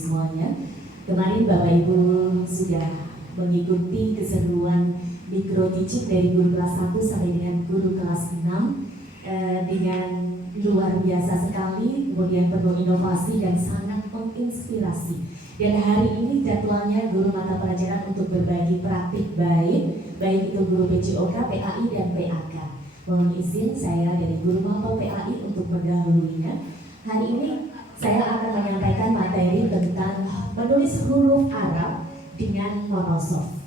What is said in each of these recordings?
semuanya. Kemarin Bapak Ibu sudah mengikuti keseruan mikro teaching dari guru kelas 1 sampai dengan guru kelas 6 dengan luar biasa sekali, kemudian penuh inovasi dan sangat menginspirasi. Dan hari ini jadwalnya guru mata pelajaran untuk berbagi praktik baik itu guru PJOK, PAI dan PAK. Mohon izin saya dari guru mata PAI untuk mendahulunya. Hari ini saya akan menyampaikan materi tentang menulis huruf Arab dengan monosof.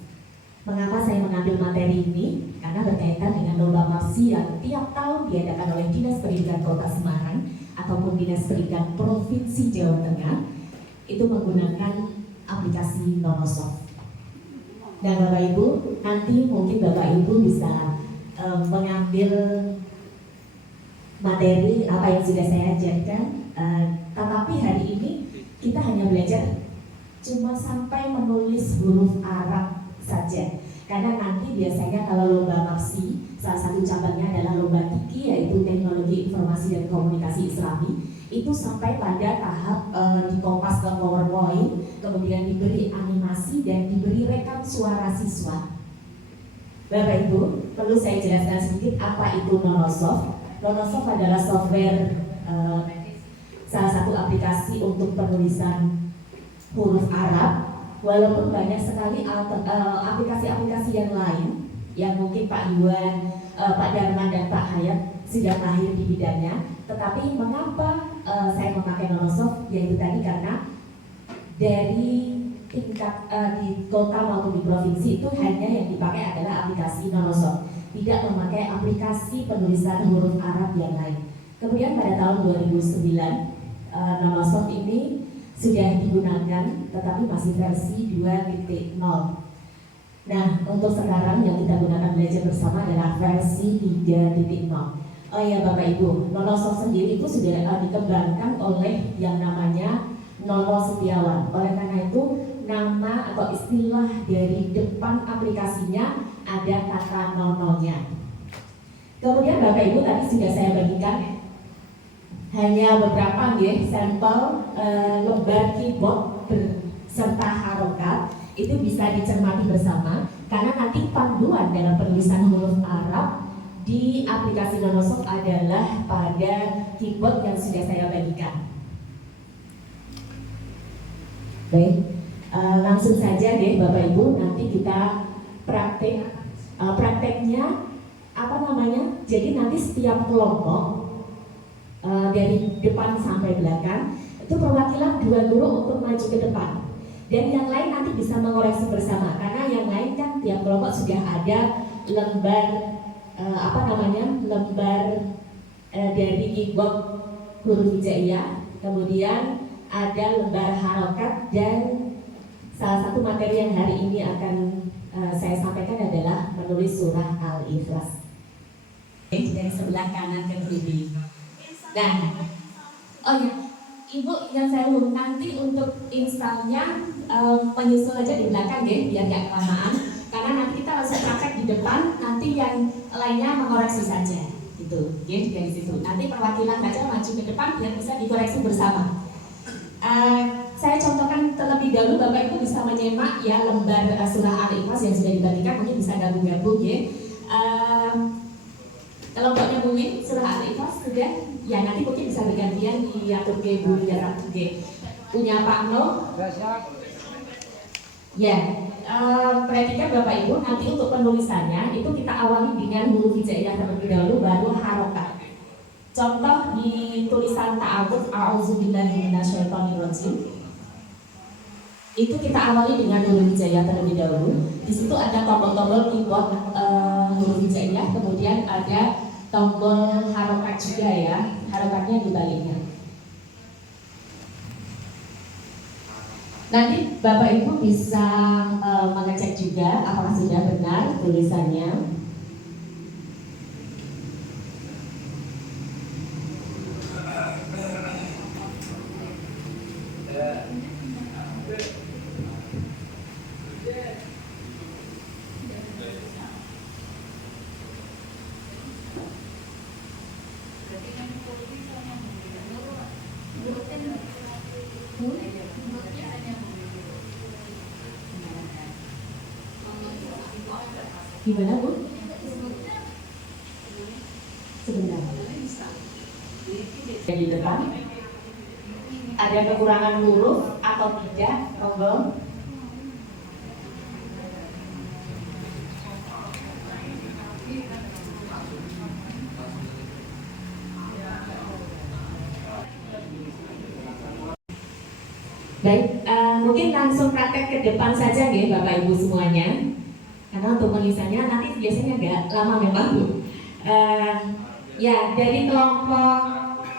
Mengapa saya mengambil materi ini? Karena berkaitan dengan lomba MAPSI yang tiap tahun diadakan oleh Dinas Pendidikan Kota Semarang ataupun Dinas Pendidikan Provinsi Jawa Tengah, itu menggunakan aplikasi monosof. Dan Bapak Ibu, nanti mungkin Bapak Ibu bisa mengambil materi apa yang sudah saya ajarkan, tetapi hari ini kita hanya belajar cuma sampai menulis huruf Arab saja. Karena nanti biasanya kalau lomba MAPSI, salah satu cabangnya adalah lomba TIKI, yaitu Teknologi Informasi dan Komunikasi Islami, itu sampai pada tahap dikopas ke PowerPoint, kemudian diberi animasi dan diberi rekam suara siswa. Bapak Ibu, perlu saya jelaskan sedikit apa itu Monosoft. Monosoft adalah software, salah satu aplikasi untuk penulisan huruf Arab. Walaupun banyak sekali aplikasi-aplikasi yang lain yang mungkin Pak Iwan, Pak Darman dan Pak Hayat sudah mahir di bidangnya, tetapi mengapa saya memakai Monosoft? Yaitu tadi karena dari tingkat di kota maupun di provinsi itu hanya yang dipakai adalah aplikasi Monosoft, tidak memakai aplikasi penulisan huruf Arab yang lain. Kemudian pada tahun 2009 Monosoft ini sudah digunakan, tetapi masih versi 2.0. Nah, untuk sekarang yang kita gunakan belajar bersama adalah versi 3.0. Oh ya Bapak Ibu, Monosoft sendiri itu sudah dikembangkan oleh yang namanya Nono Setiawan. Oleh karena itu, nama atau istilah dari depan aplikasinya ada kata nononya. Kemudian Bapak Ibu tadi sudah saya bagikan hanya beberapa sampel lembar keyboard beserta harokat, itu bisa dicermati bersama karena nanti panduan dalam penulisan huruf Arab di aplikasi Monosoft adalah pada keyboard yang sudah saya bagikan. Baik, langsung saja deh Bapak Ibu, nanti kita prakteknya apa namanya? Jadi nanti setiap kelompok dari depan sampai belakang itu perwakilan 2 guru untuk maju ke depan, dan yang lain nanti bisa mengoreksi bersama karena yang lain kan tiap kelompok sudah ada lembar lembar dari keyboard huruf hijaiyah, kemudian ada lembar harokat, dan salah satu materi yang hari ini akan saya sampaikan adalah menulis surah Al-Ikhlas. Dari sebelah kanan ke kiri. Nah, oh ya, Ibu yang saya hubung nanti untuk installnya menyusul aja di belakang ya, biar gak kelamaan. Karena nanti kita langsung praktek di depan, nanti yang lainnya mengoreksi saja, gitu. Ya, dari situ. Nanti perwakilan baca maju ke depan biar bisa dikoreksi bersama. Saya contohkan terlebih dahulu, Bapak Ibu bisa menyimak ya lembar surah Al-Ikhlas yang sudah dibagikan, mungkin bisa gabung-gabung ya. Kelompoknya Bumi, surah Al-Ikhlas sudah, ya nanti mungkin bisa bergantian diatur ke Bu Ratu G. Punya Pak No? Ya, perhatikan Bapak Ibu, nanti untuk penulisannya itu kita awali dengan huruf hijaiyah terlebih dahulu, baru harokat. Contoh di tulisan ta'awudz, a'udzubillahi minasyaitonirrajim. Itu kita awali dengan huruf hijaiyah terlebih dahulu. Di situ ada tombol-tombol keyboard huruf hijaiyah, kemudian ada tombol harokat juga ya, harokatnya di baliknya. Nanti Bapak Ibu bisa mengecek juga apakah sudah benar tulisannya. Gimana Bu? Sebentar. Di depan ada kekurangan huruf atau tidak, monggo. Baik, mungkin langsung praktek ke depan saja ya Bapak Ibu semuanya. Karena untuk penulisannya nanti biasanya agak lama memang Bu. Ya, dari kelompok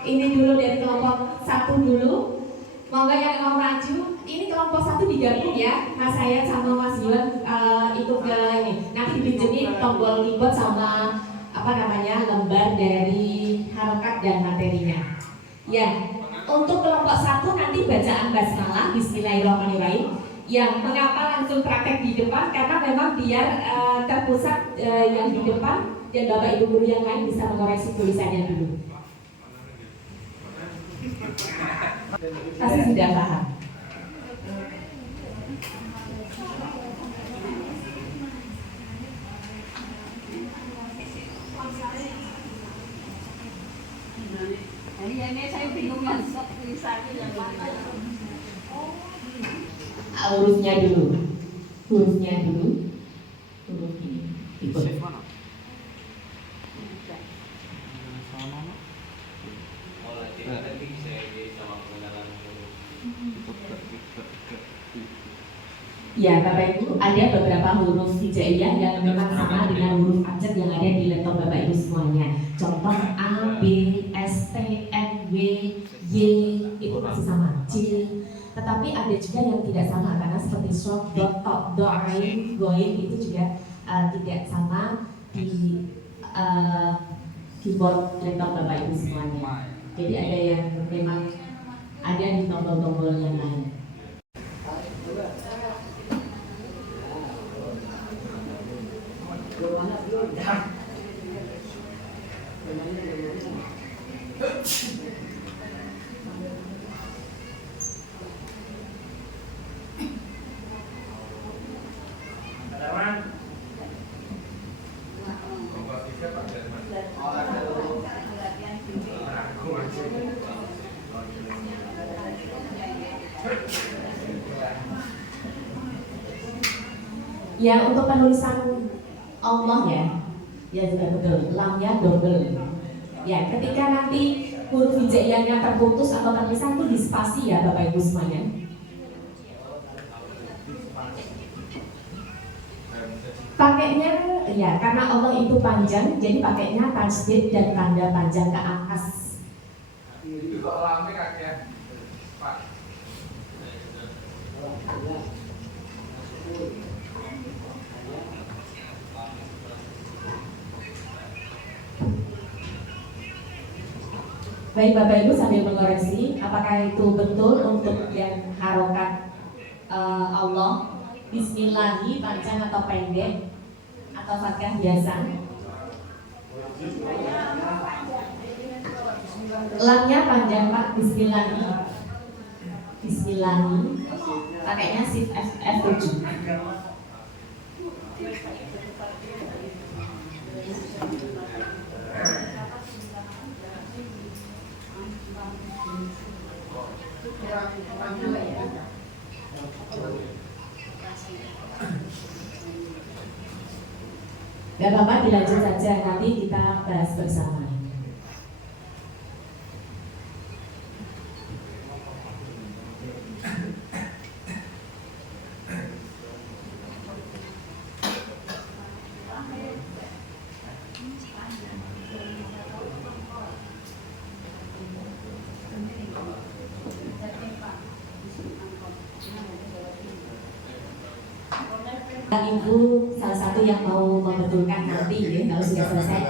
ini dulu, dari kelompok 1 dulu. Monggo yang mau maju. Ini kelompok 1 digabung ya. Mas saya sama Mas Yuan ikut ke ini. Nanti dipinjemin tombol keyboard sama lembar dari harokat dan materinya. Ya, untuk kelompok 1 nanti bacaan basmalah Bismillahirrahmanirrahim. Yang mengapa langsung praktek di depan, karena memang biar terpusat yang di depan dan Bapak Ibu guru yang lain bisa mengoreksi tulisannya dulu. Pasti sudah paham. Ini saya bingung masuk tulisannya yang mana. Hurufnya dulu. Huruf ini. Ikut. Ya Bapak Ibu, ada beberapa huruf hijaiyah yang memang sama dengan huruf abjad yang ada di laptop Bapak Ibu semuanya. Contoh A, B, S, T, N, W, Y itu masih sama. C. Tetapi ada juga yang tidak sama karena seperti short, dot, top, doain, going itu juga tidak sama di keyboard laptop Bapak Ibu semuanya. Jadi ada yang memang ada di tombol-tombol yang lain. Ya untuk penulisan Allah ya juga betul, lamnya double. Ya ketika nanti huruf hijaiyahnya terputus atau terpisah itu dispasi ya Bapak Ibu semuanya. Pakainya ya karena Allah itu panjang, jadi pakainya tasydid dan tanda panjang ke atas. Baik Bapak Ibu sambil mengoreksi, apakah itu betul untuk yang harokat Allah Bismillahi panjang atau pendek atau fathah biasa? Lamnya panjang Pak, Bismillahi. Bismillahi. Pakainya shift F7. Gak apa-apa, dilanjut saja, nanti kita bahas bersama. Ibu salah satu yang mau membetulkan nanti ya kalau sudah selesai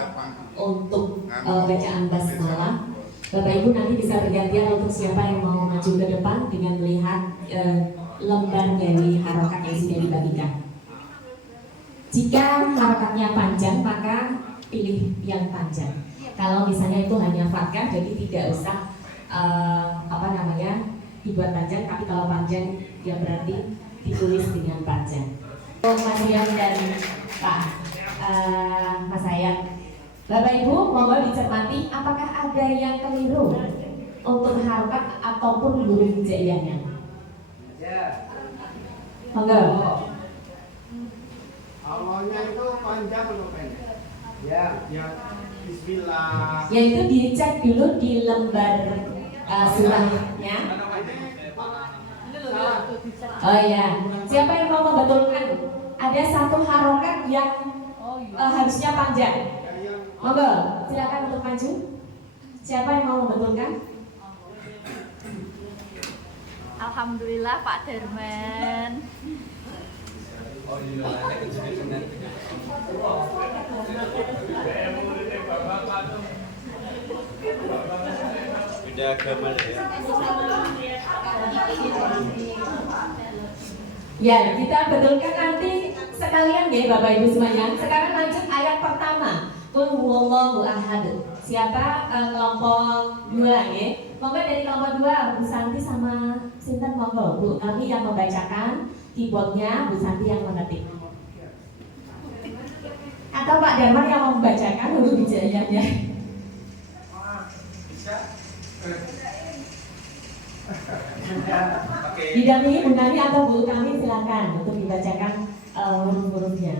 untuk bacaan basmalah, Bapak Ibu nanti bisa bergantian untuk siapa yang mau maju ke depan dengan melihat lembar dari harokat yang sudah dibagikan. Jika harokatnya panjang maka pilih yang panjang. Kalau misalnya itu hanya fathah jadi tidak usah dibuat panjang, tapi kalau panjang ya berarti ditulis dengan panjang. Mas Rian dan Pak Mas Hayat. Bapak Ibu, mohon dicermati apakah ada yang keliru untuk harokat ataupun huruf hijaiyahnya? Monggo. Awalnya itu panjang atau pendek? Ya, Bismillah. Yaitu dicek dulu di lembar surahnya. Oh ya, siapa yang mau membetulkan? Ada satu harokat yang harusnya panjang. Monggo, silakan untuk maju. Siapa yang mau membetulkan? Alhamdulillah Pak Derman. Beda agama ya. Ya, kita betulkan nanti sekalian ya Bapak Ibu semuanya. Sekarang lanjut ayat pertama. Qul huwallahu ahad. Siapa kelompok 2 ya? Monggo dari kelompok 2 Bu Santi sama Sinten monggo. Bu kami yang membacakan, keyboardnya Bu Santi yang mengetik. Atau Pak Darman yang membacakan huruf hijaiyahnya. Didampingi Bu Nani atau Bu kami silakan untuk dibacakan huruf-hurufnya.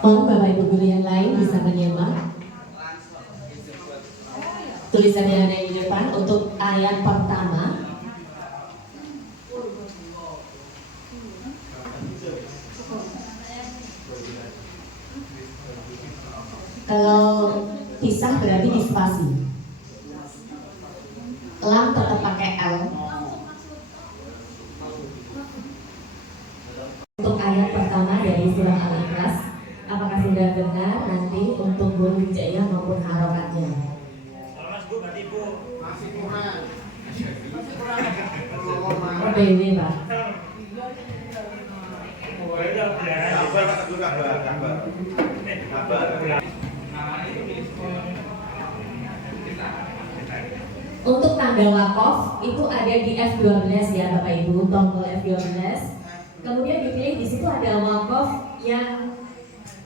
Mohon Bapak Ibu guru yang lain bisa menyimak tulisan yang ada di depan untuk ayat pertama. Kalau pisah berarti dispasi. Lam tetap pakai L. Untuk ayat pertama dari surah Al-Ikhlas, apakah sudah benar nanti untuk huruf hijaiyah maupun harokatnya? Masih kurang. PBW Pak. Untuk tanda wakaf itu ada di F12 ya Bapak Ibu, tombol F12. Kemudian dipilih di situ ada wakaf yang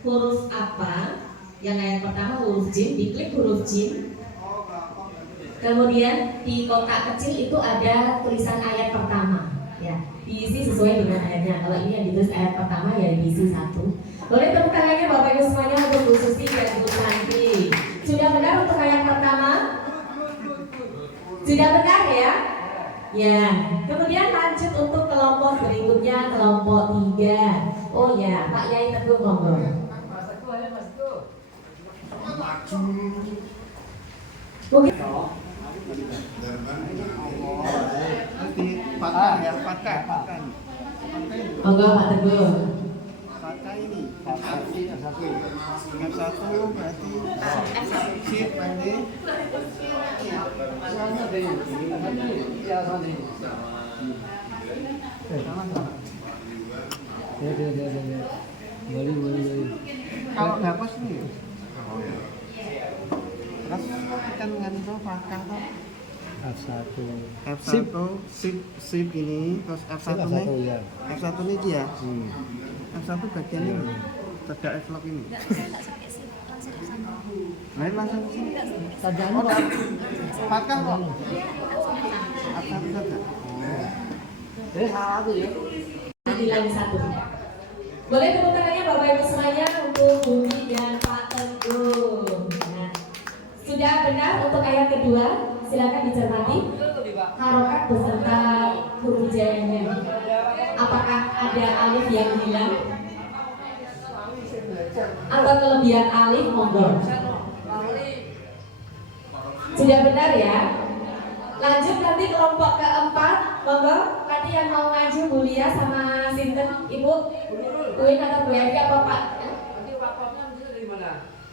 huruf apa? Yang ayat pertama huruf jim, diklik huruf jim. Kemudian di kotak kecil itu ada tulisan ayat pertama, ya diisi sesuai dengan ayatnya. Kalau ini yang ditulis ayat pertama ya diisi 1. Boleh tepuk tangannya Bapak Ibu semuanya untuk Bu Susi dan Bu Santi. Sudah benar untuk ayat pertama? Sudah benar ya? Ya. Kemudian lanjut untuk kelompok berikutnya, kelompok 3. Oh ya, Pak Yai Teguh monggo. Mungkin Nanti patah ya, patah. monggo Pak Teguh. Patah ini. F1 berarti shift ini. Kalau hapus nih. Terus kan ngantuk fakah tuh. F1 sip ini terus F1 nih. F1 ini dia. F1 bagian ini. Tidak F-lock ini. Lain langsung ke sini. Oh, fakah kok. F1 saja. Bilang 1. Boleh tepuk tangannya Bapak Ibu semuanya untuk Bumi dan Pak Teguh. Nah, sudah benar untuk ayat kedua. Silakan dicermati harokat beserta huruf hijaiyahnya. Apakah ada alif yang hilang atau kelebihan alif? Monggo. Sudah benar ya. Lanjut nanti kelompok keempat. Monggo. Nanti yang mau ngaju Bu Lia sama Sinten, Ibu Uin atau Bu Evi apa Pak?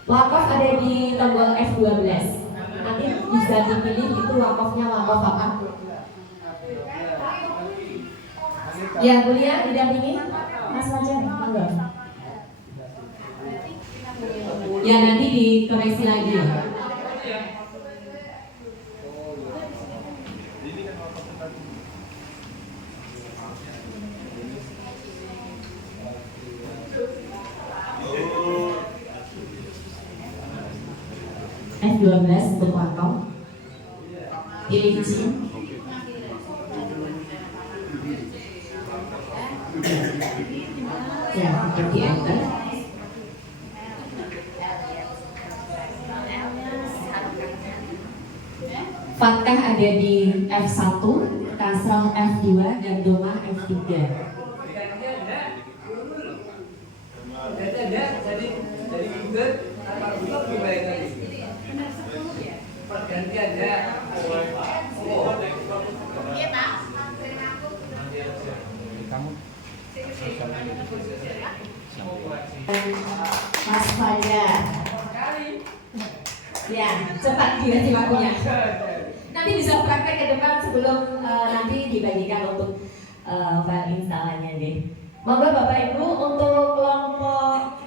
Wakaf ada di tombol F12. Nanti bisa dipilih itu wakafnya wakaf apa. Ya Bu Lia didampingi Mas Fajar, monggo. Ya nanti dikoreksi lagi ya. F12 untuk wakong. Pilih Jin. Ya, untuk di enter. Fathah ada di F1, kasrah F2, dan domah F3. Jadi Google apa Google lebih baik lagi. Pergantian ya. Iya Pak. Kamu Mas Fajar. Ya, cepat dikasih waktunya. Nanti bisa praktek ke depan sebelum nanti dibagikan untuk file instalannya deh. Monggo Bapak Ibu untuk kelompok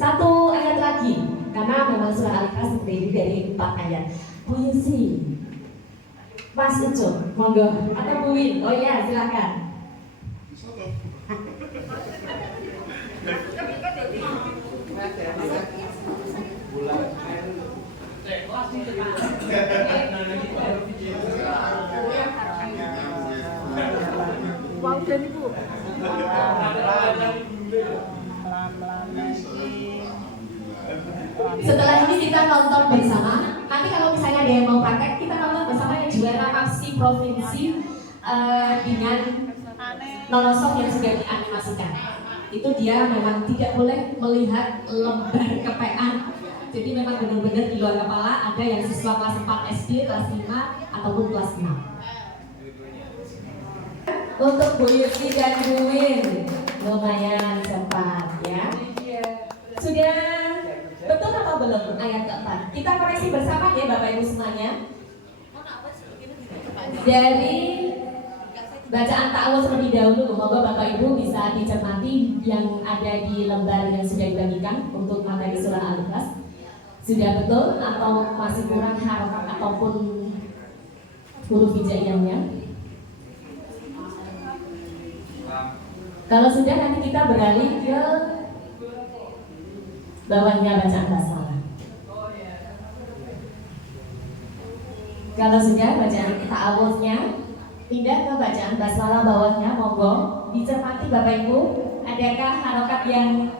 1 ayat lagi, karena memang surah Al-Ikhlas terdiri dari 4 ayat. Bu Yusi, Mas Ucup, monggo, atau Bu Win, oh iya silakan. Wow, dan Ibu. Setelah ini kita nonton bersama. Nanti kalau misalnya ada yang mau praktek, kita nonton bersama yang juara Maxi Provinsi dengan nolosok yang sudah dianimasikan. Itu dia memang tidak boleh melihat lembar kepean. Jadi memang benar-benar di luar kepala. Ada yang siswa kelas 4 SD, kelas 5 ataupun kelas 6. Untuk Bu Yusi dan Bu Win, lumayan cepat ya. Sudah betul apa belum ayat keempat? Kita koreksi bersama ya Bapak Ibu semuanya. Dari bacaan ta'awudz terlebih dahulu, semoga Bapak Ibu bisa dicermati yang ada di lembar yang sudah dibagikan untuk materi surah Al-Ikhlas. Sudah betul atau masih kurang harokat ataupun huruf hijaiyahnya? Kalau sudah, nanti kita beralih ke bawahnya bacaan basmalah. Kalau sudah bacaan ta'awudznya, pindah ke bacaan basmalah bawahnya, monggo dicermati Bapak Ibu. Adakah harokat yang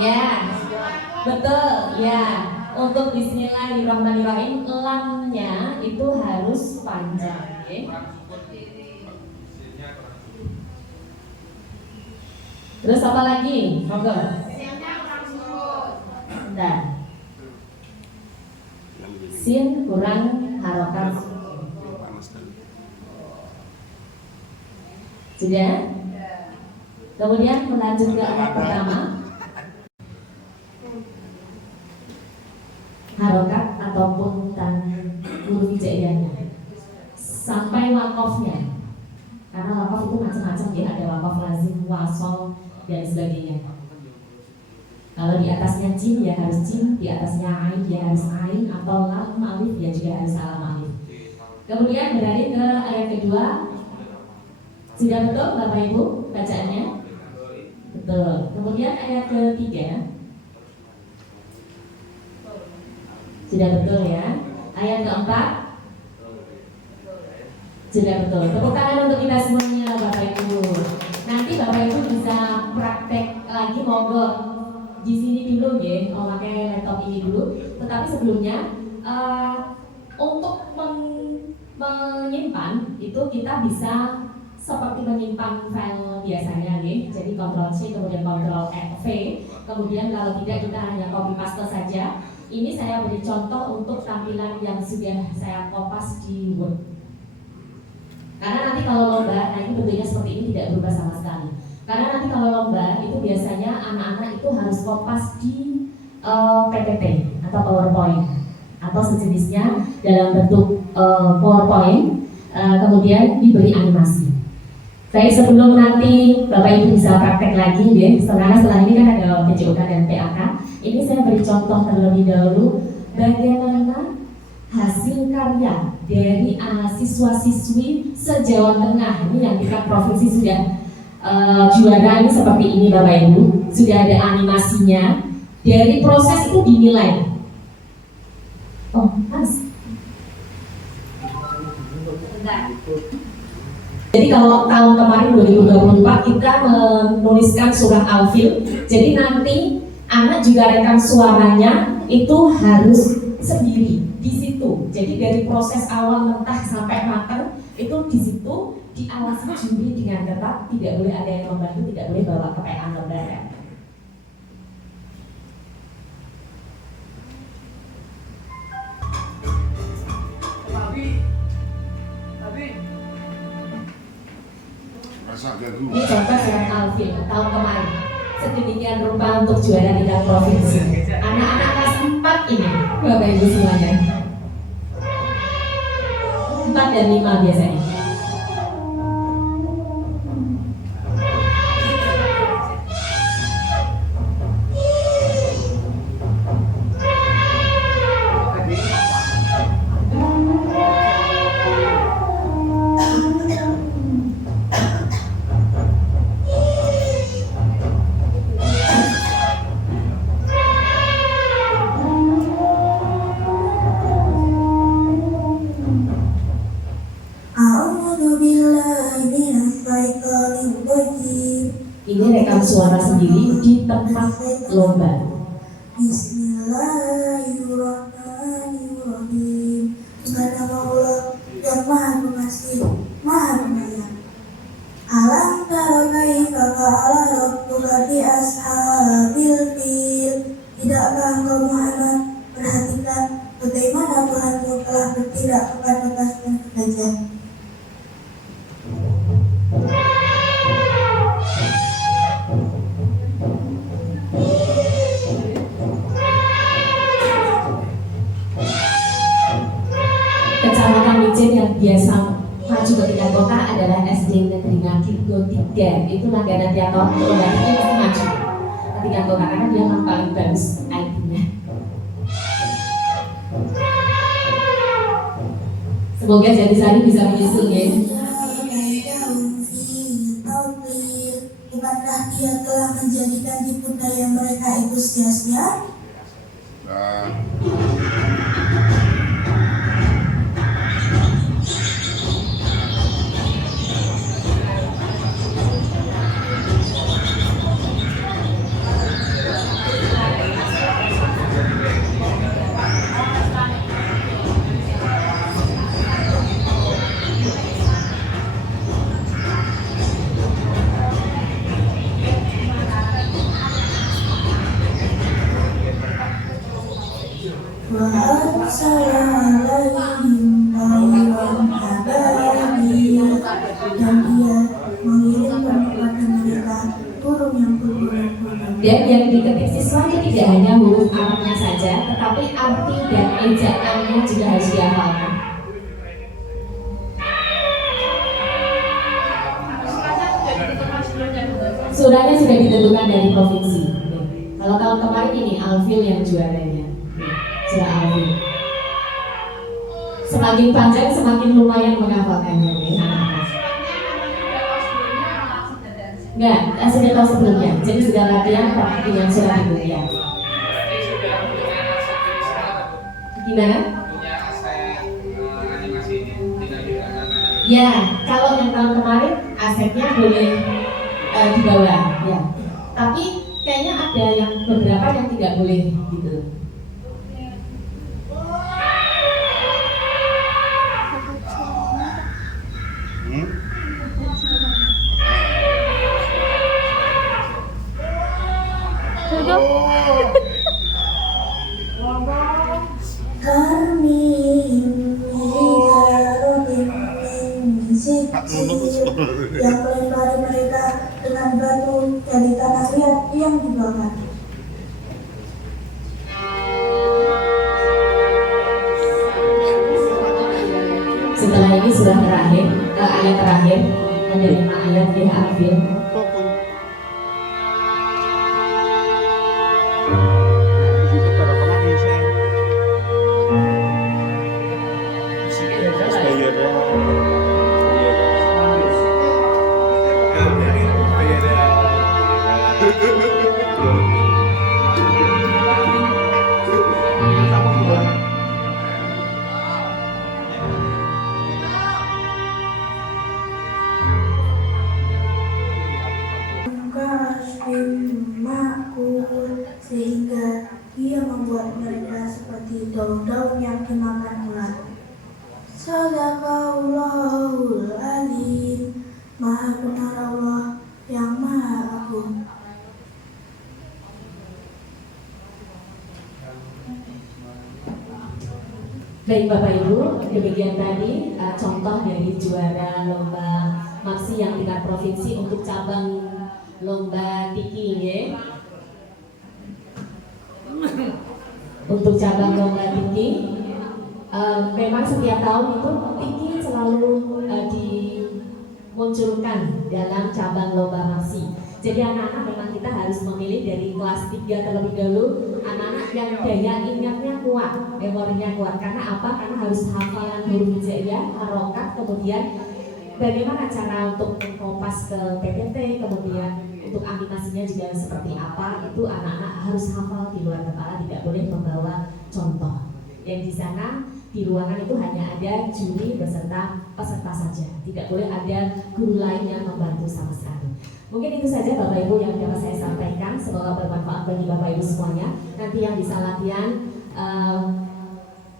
ya, betul ya. Untuk Bismillahirrahmanirrahim, lamnya itu harus panjang ya. Terus apa lagi? Monggo. Bentar. Sin kurang harokat. Sudah? Kemudian melanjut ke ayat pertama. Harokat ataupun huruf hijaiyahnya sampai wakofnya. Karena wakaf itu macam-macam ya, ada wakaf lazim, wasol, dan sebagainya. Kalau di atasnya jim ya harus jim, di atasnya ain ya harus ain, atau lam alif ya juga harus lam alif. Kemudian beralih ke ayat kedua. Sudah betul Bapak Ibu bacaannya? Betul. Kemudian ayat ketiga. Sudah betul ya. Ayat keempat. Sudah betul. Tepuk tangan untuk kita semuanya Bapak Ibu. Nanti Bapak Ibu bisa praktek lagi, monggo di sini dulu ya, pakai laptop ini dulu. Tetapi sebelumnya untuk menyimpan itu kita bisa seperti menyimpan file biasanya ya. Jadi Ctrl C kemudian Ctrl V. Kemudian kalau tidak kita hanya copy paste saja. Ini saya beri contoh untuk tampilan yang sudah saya kopas di Word. Karena nanti kalau lomba, nah ini bentuknya seperti ini tidak berubah sama sekali. Karena nanti kalau lomba itu biasanya anak-anak itu harus kopas di PPT atau PowerPoint atau sejenisnya dalam bentuk PowerPoint, kemudian diberi animasi. Baik, sebelum nanti Bapak Ibu bisa praktek lagi ya, setelah ini kan ada PJOK dan PAK. Ini saya beri contoh terlebih dahulu bagaimana hasil karya dari siswa-siswi se-Jawa Tengah ini yang tingkat provinsi sudah juara ini seperti ini Bapak Ibu, sudah ada animasinya. Dari proses itu dinilai. Oh, Mas. Jadi kalau tahun kemarin 2024 kita menuliskan surah Al-Fil. Jadi nanti anak juga rekam suaranya itu harus sendiri di situ. Jadi dari proses awal mentah sampai matang itu di situ diawasi juri dengan ketat, tidak boleh ada yang membantu, tidak boleh bawa ke PA lembaga. Ini contoh surah Al-Fil tahun kemarin. Sedemikian rupa untuk juara tingkat provinsi. Anak-anak kelas 4 ini, Bapak Ibu semuanya. 4 dan 5 biasanya. Ini rekam suara sendiri di tempat lomba. Bismillahirrahmanirrahim. Dengan nama Allah yang Maha Pengasih, Maha Penyayang. Alam tara kaifa fa'ala rabbuka bi ashabil fil. Tidakkah engkau Muhammad perhatikan bagaimana Tuhanmu telah bertindak kepada pasukan gajah? Kecamatan Mijen yang biasa maju ke tingkat kota adalah SD Negeri Ngakirgo 3. Itu langganan tiap tahun lomba ini pasti maju ke tingkat kota karena dia yang paling bagus ID-nya. Semoga Jatisari bisa menyusul ya. Bukankah dia telah menjadikan tipu daya mereka itu sia-sia? Wa'arsalaalaihim tayran ababil. Dan dia mengirimkan kepada mereka burung yang berbulu-bulu. Dan yang diketik siswanya tidak hanya huruf Arabnya saja, tetapi arti dan ejaannya juga harus dihafalkan. Surahnya sudah ditentukan dari provinsi. Kalau tahun kemarin ini Al-Fil yang juaranya. Surah Al-Fil. Semakin panjang semakin lumayan menghafalkannya nih anak-anak. Enggak, sudah tahu sebelumnya. Jadi sudah latihan praktik dengan surah itu ya. Gimana? Ya, kalau yang tahun kemarin asetnya boleh di bawah ya. Tapi kayaknya ada yang beberapa yang tidak boleh gitu. Yang melempari mereka dengan batu dari tanah liat yang dibakar. Setelah ini surah terakhir, ayat terakhir Ada 5 ayat ya Afil. Sehingga ia membuat mereka seperti daun-daun yang dimakan ulat. Sadaqallahul alim. Maha benar Allah yang maha agung. Baik Bapak Ibu, demikian tadi contoh dari juara lomba MAPSI yang tingkat provinsi untuk cabang lomba tiki ya. Untuk cabang lomba tiki, memang setiap tahun itu tiki selalu dimunculkan dalam cabang lomba MAPSI. Jadi anak-anak memang kita harus memilih dari kelas 3 terlebih dahulu, anak-anak yang daya ingatnya kuat, memorinya kuat. Karena apa? Karena harus hafalan huruf hijaiyah, harokat, kemudian bagaimana cara untuk mengkopas ke PPT, kemudian untuk animasinya juga seperti apa, itu anak-anak harus hafal di luar kepala, tidak boleh membawa contoh. Yang di sana di ruangan itu hanya ada juri beserta peserta saja, tidak boleh ada guru lain yang membantu sama sekali. Mungkin itu saja Bapak Ibu yang dapat saya sampaikan, semoga bermanfaat bagi Bapak Ibu semuanya. Nanti yang bisa latihan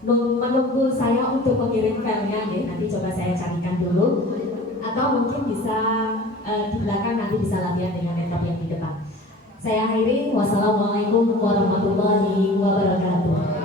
menunggu saya untuk mengirim filenya, nanti coba saya carikan dulu, atau mungkin bisa di belakang nanti bisa latihan dengan laptop yang di depan. Saya akhiri, wassalamualaikum warahmatullahi wabarakatuh.